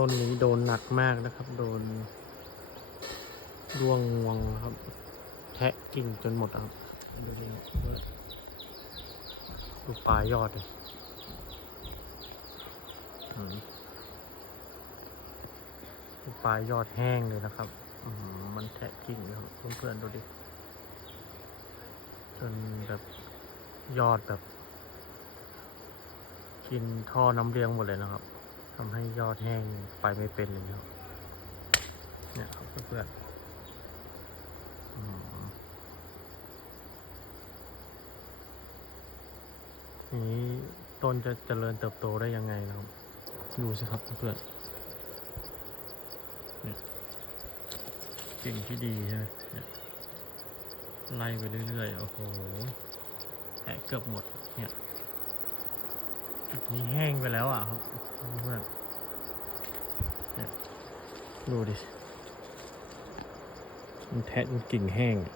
ต้นนี้โดนหนักมากนะครับ โดนร่วงงวงครับ แทะกิ่งจนหมดครับดูดิดูปลายยอดเลยดูปลายยอดแห้งเลยนะครับมันแทะกิ่งครับเพื่อนๆดูดิ จนแบบยอดแบบ กินท่อน้ำเลี้ยงหมดเลยนะครับ ทำให้ยอดแห้งไปไม่เป็นเลยครับเนี่ยครับเพื่อนนี้ต้นจะเจริญเติบโตได้ยังไงนะครับ ดูสิครับเพื่อนๆเนี่ยกิ่งที่ดีใช่ไหมเนี่ยไล่ไปเรื่อยๆ โอ้โหแตะเกือบหมดเนี่ย จุดนี้แห้งไปแล้วอะครับเพื่อนดูดิมันแทะจนกิ่งแห้งอะ